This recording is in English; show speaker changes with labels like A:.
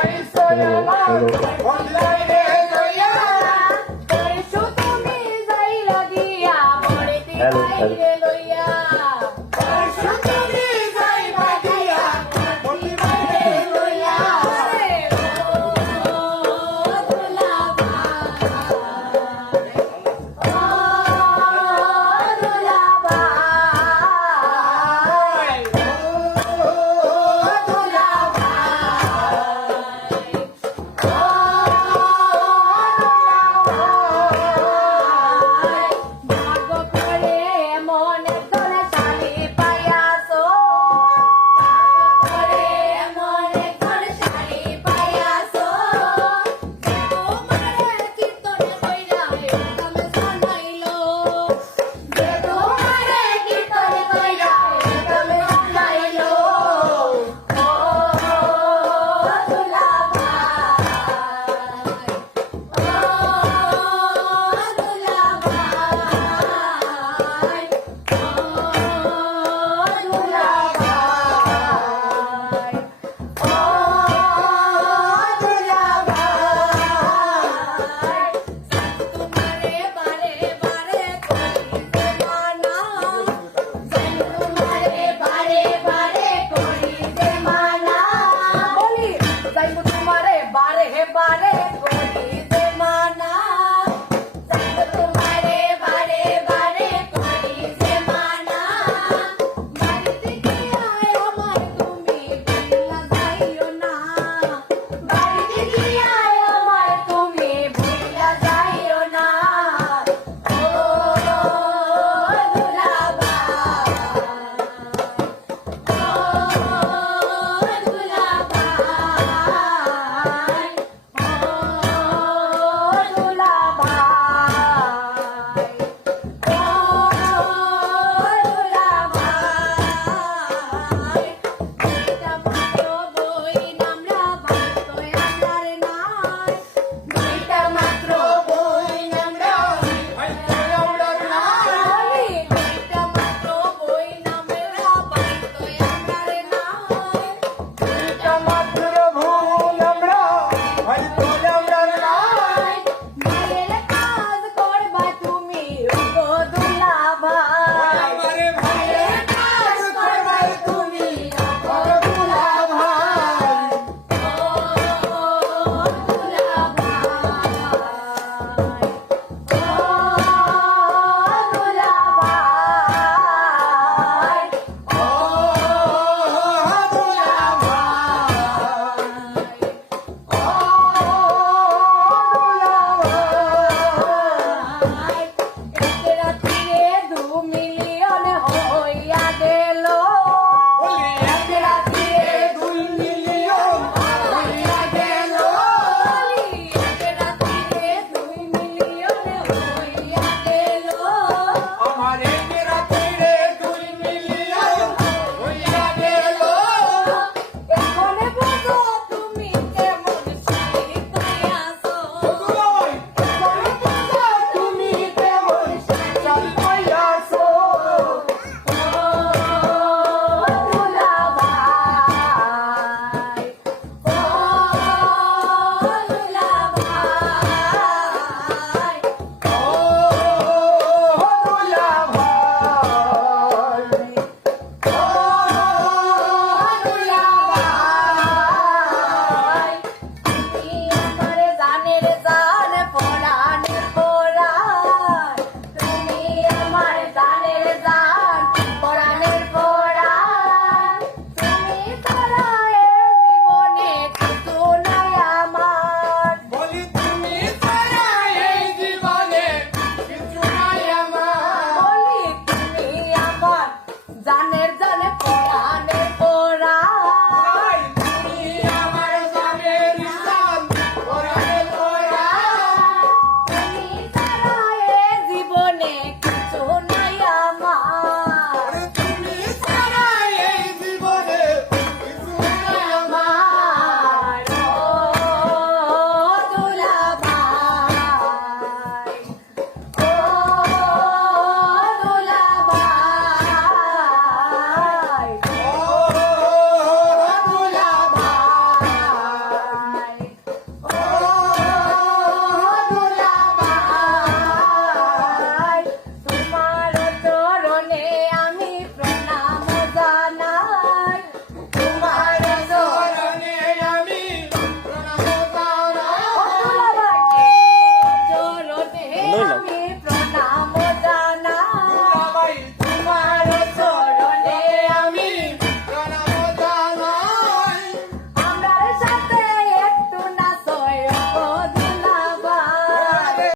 A: Hello, hello.